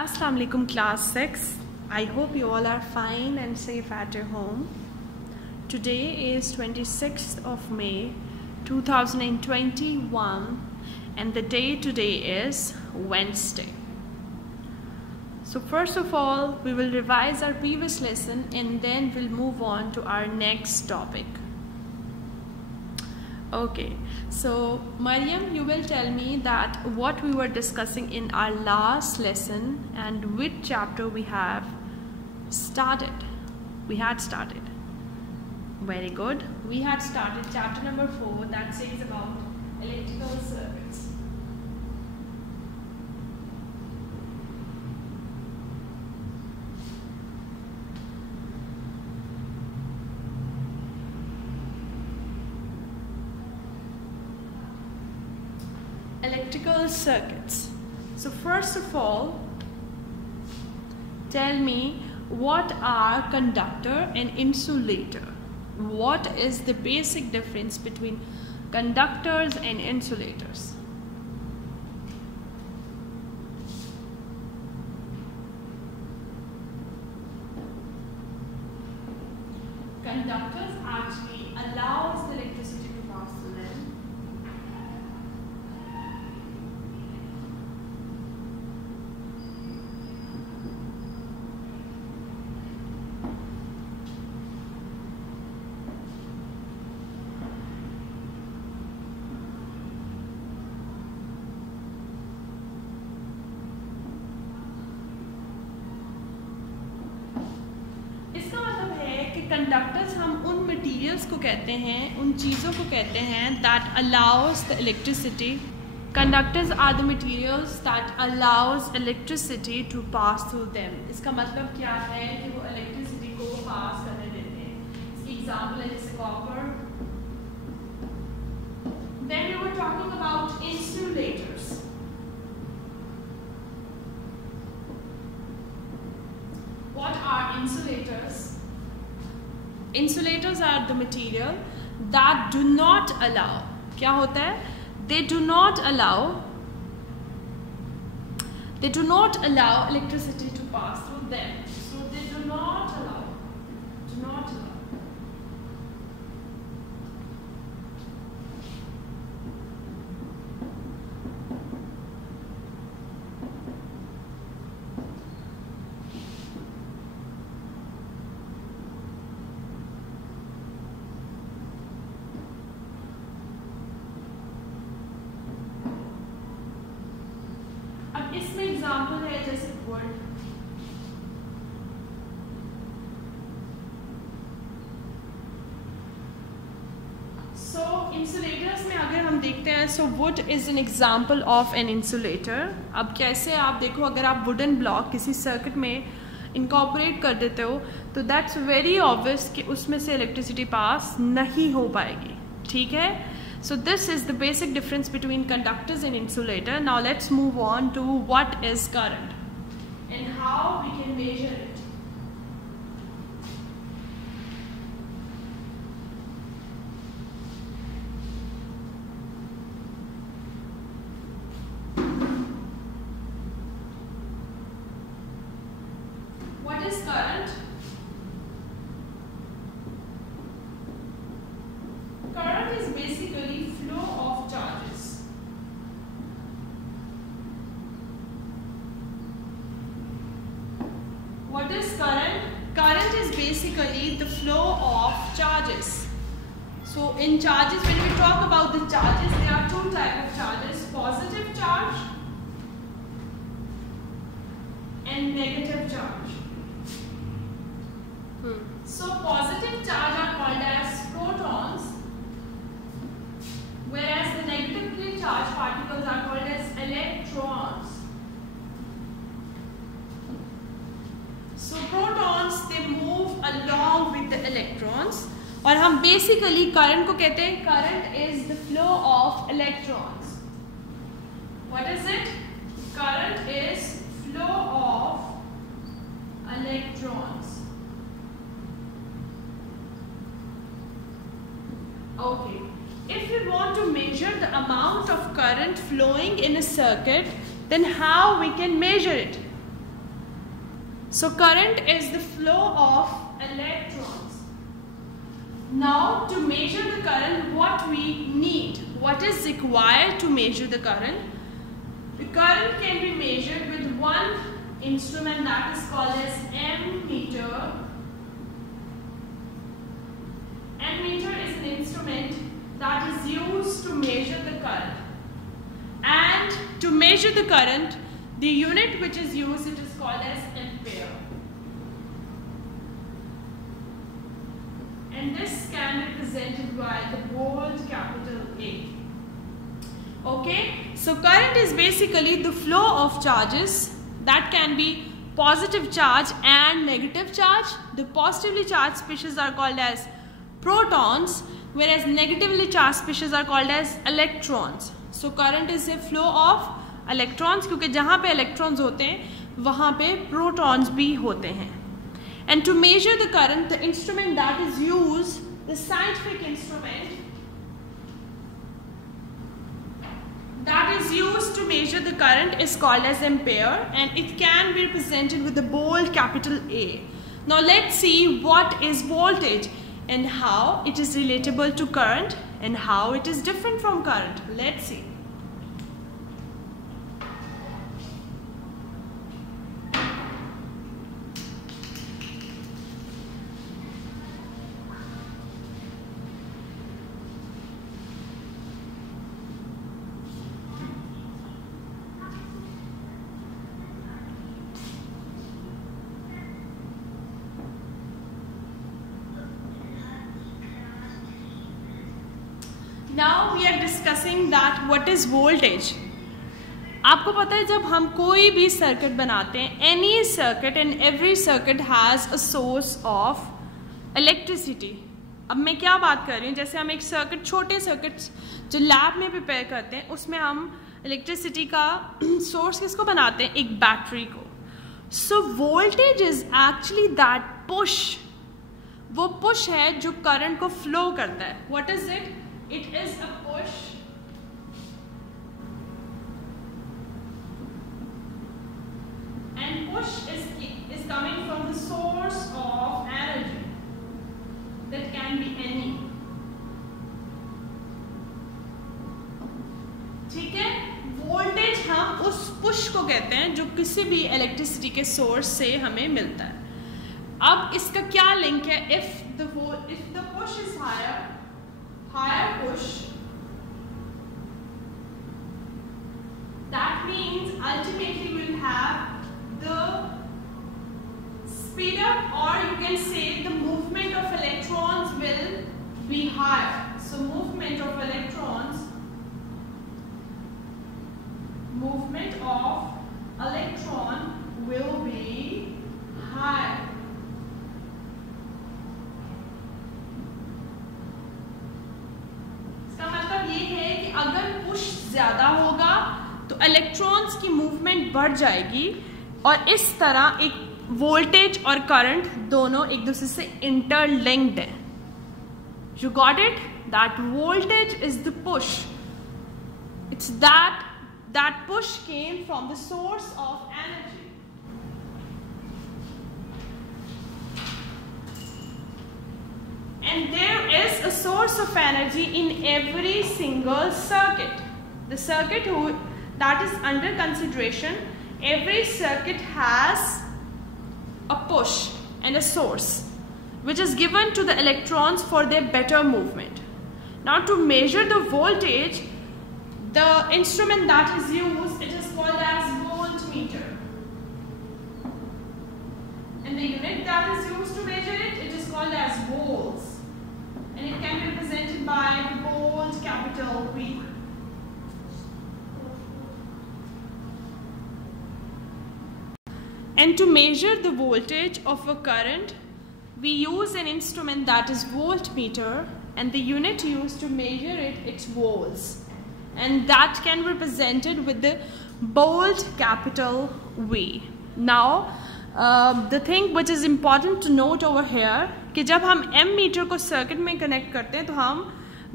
Assalamu alaikum class 6. I hope you all are fine and safe at your home. Today is 26th of May 2021 and the day today is Wednesday. So first of all we will revise our previous lesson and then we'll move on to our next topic. Okay, so Mariam, you will tell me that what we were discussing in our last lesson and which chapter we have started. We had started. Very good. We had started chapter number 4 that says about electrical circuits. Electrical circuits. So first of all, tell me what are conductor and insulator. What is the basic difference between conductors and insulators? Conductors actually allows the electricity to pass through them. Conductors हम उन materials को कहते हैं, उन चीज़ों को कहते हैं that allows the electricity. Conductors are the materials that allows electricity to pass through them. इसका मतलब क्या है कि वो इलेक्ट्रिसिटी को पास करने देते हैं. इसकी एग्जांपल है जैसे copper. Then we were talking about insulators. What are insulators? Insulators are the material that do not allow. क्या होता है? They do not allow electricity to pass through them. So they do not allow. इसमें example है जैसे would. So insulators में अगर हम देखते हैं so would is an example of an insulator. अब कैसे आप देखो, अगर आप वुडन ब्लॉक किसी सर्किट में इनकॉर्पोरेट कर देते हो तो दैट्स वेरी ऑब्वियस कि उसमें से इलेक्ट्रिसिटी पास नहीं हो पाएगी. ठीक है. So this is the basic difference between conductors and insulator. Now let's move on to what is current and how we can measure it. What is current? Current is basically flow of charges. What is current? Current is basically the flow of charges. So in charges, when we talk about the charges, there are two types of charges: positive charge and negative charge. So positive charge are called as protons, whereas the negatively charged particles are called as electrons. So protons, they move along with the electrons. और हम basically current को कहते हैं current is the flow of electrons. What is it? Current is flow of electrons. Okay. If we want to measure the amount of current flowing in a circuit, then how we can measure it? So current is the flow of electrons. Now to measure the current, what we need, what is required to measure the current? The current can be measured with one instrument that is called as ammeter. Ammeter is an instrument that is used to measure the current. And to measure the current, the unit which is used, it is called as ampere. And this can be represented by the bold capital A. Okay, so current is basically the flow of charges. That can be positive charge and negative charge. The positively charged species are called as protons, whereas negatively charged species are called as electrons. So current is a flow of electrons, क्योंकि जहाँ पे electrons होते हैं वहाँ पे protons भी होते हैं. And to measure the current, the instrument that is used, the scientific instrument that is used to measure the current is called as ampere, and it can be represented with the bold capital A. Now let's see what is voltage and how it is relatable to current and how it is different from current. Let's see. Now we are discussing that what is voltage. आपको पता है जब हम कोई भी circuit बनाते हैं, any circuit and every circuit has a source of electricity. अब मैं क्या बात कर रही हूँ, जैसे हम एक सर्किट, छोटे सर्किट्स जो लैब में प्रिपेयर करते हैं, उसमें हम इलेक्ट्रिसिटी का सोर्स किसको बनाते हैं, एक बैटरी को. So voltage is actually that push. वो पुश है जो करंट को फ्लो करता है. What is it? It is a push and push is coming from the source of energy that can be any. ठीक है, वोल्टेज हम उस पुश को कहते हैं जो किसी भी इलेक्ट्रिसिटी के सोर्स से हमें मिलता है. अब इसका क्या लिंक है? If the push is higher push, that means ultimately we will have the speed up, or you can say the movement of electrons will be higher. So movement of electrons will be higher. अगर push ज्यादा होगा तो electrons की movement बढ़ जाएगी, और इस तरह एक वोल्टेज और करंट दोनों एक दूसरे से इंटरलिंक्ड है. You got it? That voltage is the push. It's that push came from the source of energy. And there is a source of energy in every single circuit. The circuit that is under consideration, every circuit has a push and a source which is given to the electrons for their better movement. Now to measure the voltage, the instrument that is used, it is called as voltmeter. And the unit that is used to measure it, it is called as volts. And it can be represented by the bold capital V. And to measure the voltage of a current, we use an instrument that is voltmeter, and the unit used to measure it, it's volts. And that can be represented with the bold capital V. Now, the thing which is important to note over here, कि जब हम M metre को circuit में connect करते हैं तो हम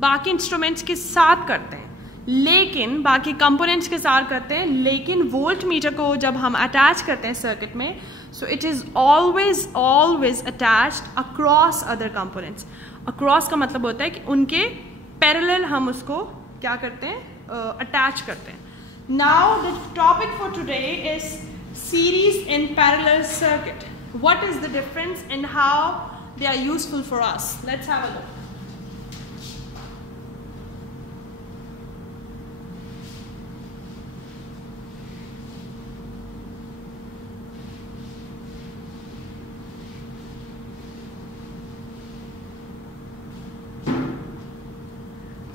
बाकी इंस्ट्रूमेंट्स के साथ करते हैं. लेकिन बाकी कंपोनेंट्स के साथ करते हैं, लेकिन वोल्ट मीटर को जब हम अटैच करते हैं सर्किट में, so it is always attached across other components. Across का मतलब होता है कि उनके पैरेलल हम उसको क्या करते हैं, अटैच करते हैं। Now the topic for today is series and parallel circuit. What is the difference and how they are useful for us? Let's have a look.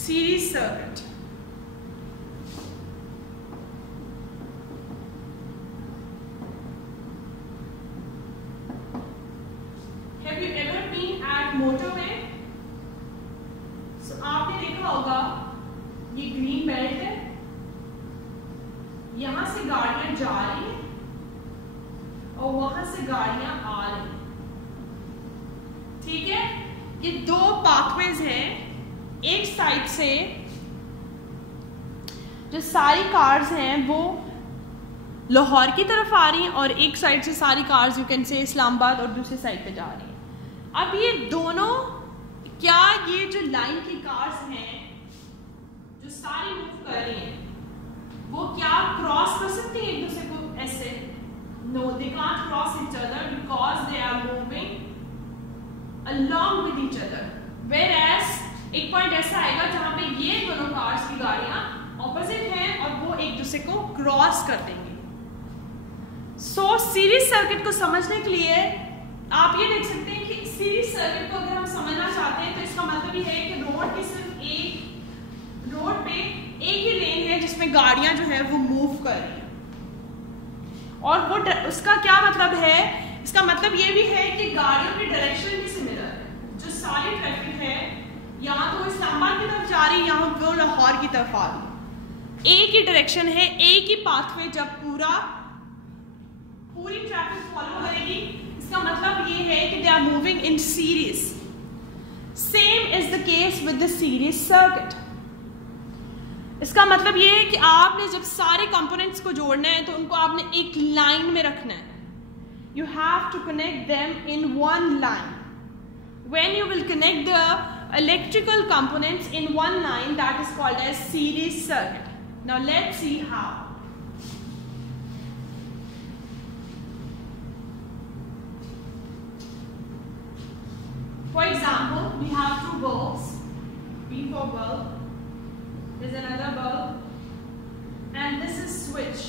Series circuit. Have you ever been at motorway? So आपने देखा होगा ये green belt है, यहां से गाड़ियां जा रही हैं और वहां से गाड़ियां आ रही हैं, ठीक है। ये दो पाथवेज हैं, एक साइड से जो सारी कार्स हैं वो लाहौर की तरफ आ रही हैं और एक साइड से सारी cars you can say Islamabad और दूसरी साइड पे जा रही हैं। अब ये दोनों, क्या ये जो लाइन की कार्स हैं जो सारी मूव कर रही हैं, वो क्या क्रॉस कर सकती हैं एक दूसरे को ऐसे? No, they can't cross each other because they are moving along with each other. Whereas एक पॉइंट ऐसा आएगा जहां पे ये दोनों कार्स की गाड़ियां ऑपोजिट हैं और वो एक दूसरे को क्रॉस कर देंगे। सो सीरीज सर्किट को समझने के लिए आप ये देख सकते हैं कि सीरीज सर्किट को अगर हम समझना चाहते हैं तो इसका मतलब ये है कि रोड की सिर्फ एक रोड पे एक ही लेन है जिसमें गाड़ियां जो है वो मूव कर रही हैं, और वो उसका क्या मतलब है? इसका मतलब ये भी है कि गाड़ियों की डायरेक्शन भी सिमिलर है। जो सारी ट्रैफिक है यहाँ तो इस्लामाबाद की तरफ जा रही है, यहाँ वो लाहौर की तरफ आ रही, एक ही डायरेक्शन है, एक ही पाथवे। जब पूरी ट्रैफिक फॉलो करेगी, इसका मतलब ये है कि they are moving in series. Same is the case with the series circuit. इसका मतलब ये है कि आपने जब सारे कंपोनेंट्स को जोड़ना है तो उनको आपने एक लाइन में रखना है। You have to connect them in one line. When you will connect the electrical components in one line, that is called as series circuit. Now let's see how. For example, we have two bulbs, B for bulb, there's another bulb, and this is switch,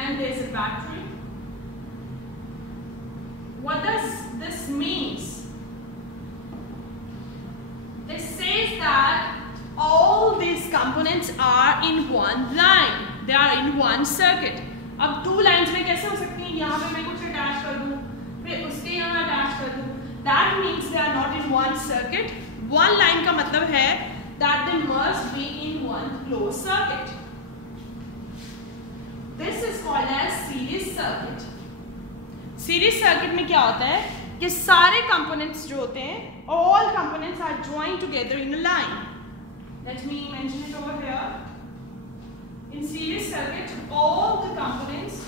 and there's a battery. What does this means? This says that all these components are in one line. They are in one circuit. अब two lines में कैसे हो सकती हैं? यहाँ पे मैं कुछ अटैच कर दूँ, फिर उसके यहाँ अटैच कर दूँ. That means they are not in one circuit. One line का मतलब है that they must be in one closed circuit. This is called as series circuit. Series circuit में क्या होता है कि सारे कंपोनेंट्स जो होते हैं, all components are joined together in a line. Let me mention it over here. In series circuit, all the components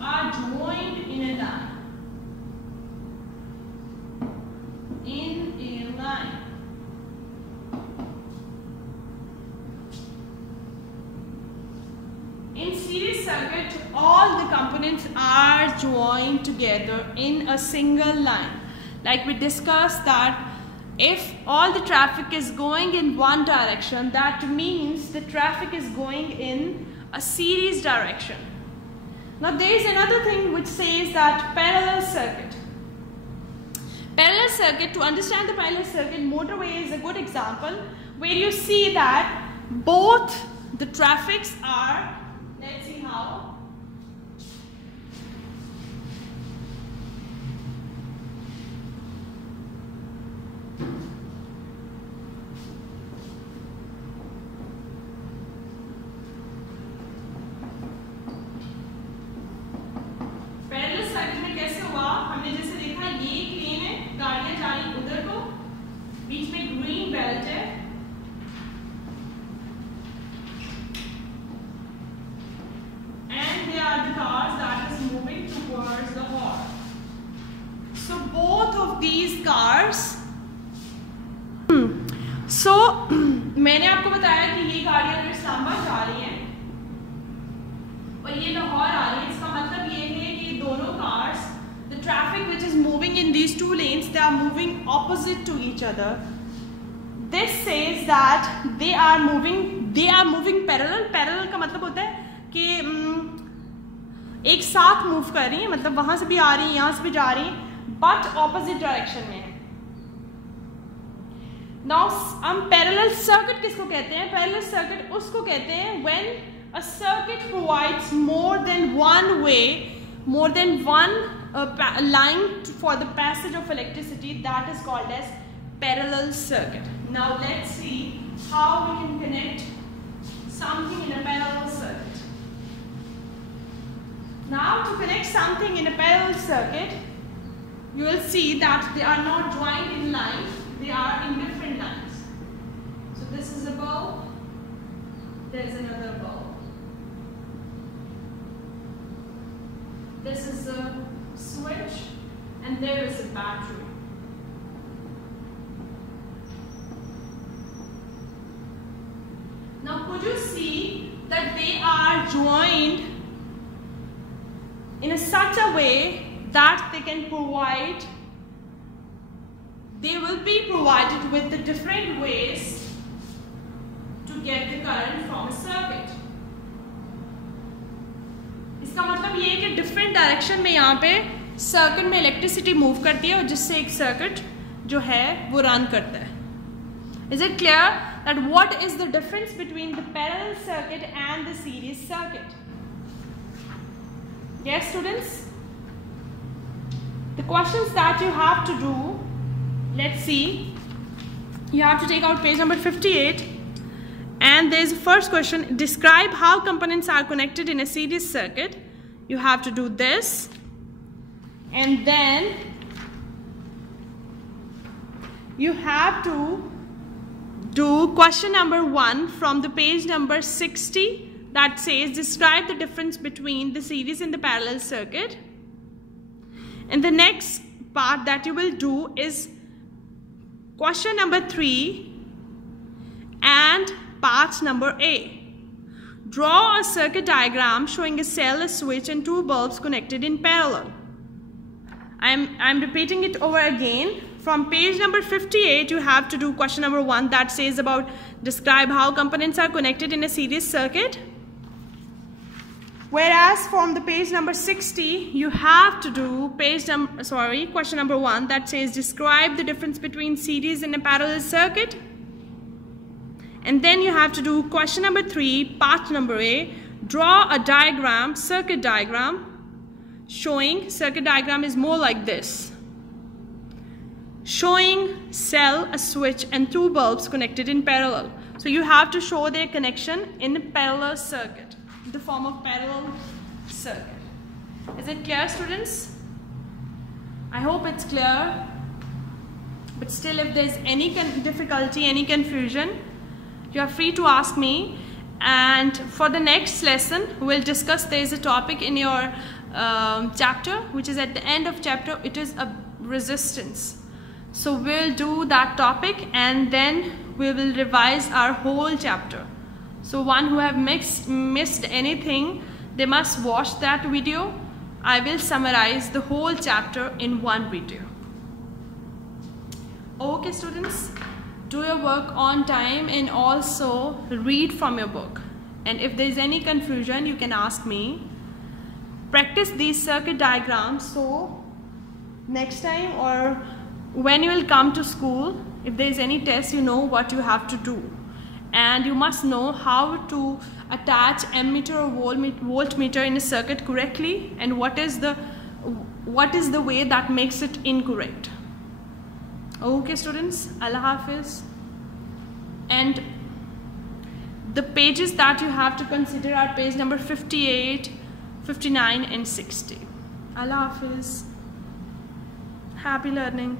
are joined in a line. In a line. In series circuit, all the components are joined together in a single line. Like we discussed that if all the traffic is going in one direction, that means the traffic is going in a series direction. Now there is another thing which says that parallel circuit. Parallel circuit, to understand the parallel circuit, motorway is a good example where you see that both the traffics are, let's see how. Parallel सो मैंने आपको बताया कि ये गाड़ियाँ अगर इस्लामाबाद जा रही हैं और ये लाहौर आ रही है, इसका मतलब ये है कि दोनों cars, the traffic which is moving in these two lanes, they are moving opposite to each other. This says that they are moving parallel. Parallel का मतलब होता है कि एक साथ मूव कर रही है, मतलब वहां से भी आ रही है, यहाँ से भी जा रही है, बट ऑपोजिट डायरेक्शन में है. नाउ हम पैरेलल सर्किट किसको कहते हैं? पैरेलल सर्किट उसको कहते हैं when a circuit provides more than one line for the passage of electricity. That is called as parallel circuit. Now let's see how we can connect something in a parallel circuit. Now to connect something in a parallel circuit, you will see that they are not joined in line, they are in different lines. So this is a bulb, there is another bulb. This is a switch and there is a battery. Now could you see that they are joined in such a way that they will be provided with the different ways to get the current from a circuit. इसका मतलब ये है कि different direction में यहाँ पे circuit में electricity move करती है और जिससे एक सर्किट जो है वो रन करता है. Is it clear that what is the difference between the parallel circuit and the series circuit? Yes students, the questions that you have to do, let's see. You have to take out page number 58 and there is a first question. Describe how components are connected in a series circuit. You have to do this and then you have to do question number 1 from the page number 60 that says describe the difference between the series and the parallel circuit. And the next part that you will do is question number 3 and part number A. Draw a circuit diagram showing a cell, a switch and two bulbs connected in parallel. I'm repeating it over again. From page number 58 you have to do question number 1 that says about describe how components are connected in a series circuit. Whereas from the page number 60 you have to do question number 1 that says describe the difference between series and a parallel circuit. And then you have to do question number 3, part number A, draw a diagram, circuit diagram, showing, circuit diagram is more like this, showing cell, a switch and two bulbs connected in parallel. So you have to show their connection in a parallel circuit, in the form of parallel circuit. Is it clear, students? I hope it's clear, but still if there's any difficulty, any confusion, you are free to ask me. And for the next lesson we'll discuss, there is a topic in your chapter which is at the end of chapter, it is a resistance. So we'll do that topic and then we will revise our whole chapter. So one who have missed anything, they must watch that video. I will summarize the whole chapter in one video. Okay students, do your work on time and also read from your book. And if there is any confusion, you can ask me. Practice these circuit diagrams so next time or when you will come to school, if there is any test, you know what you have to do. And you must know how to attach ammeter or voltmeter in a circuit correctly and what is the way that makes it incorrect. Okay students, Allah Hafiz. And the pages that you have to consider are page number 58, 59 and 60. Allah Hafiz. Happy learning.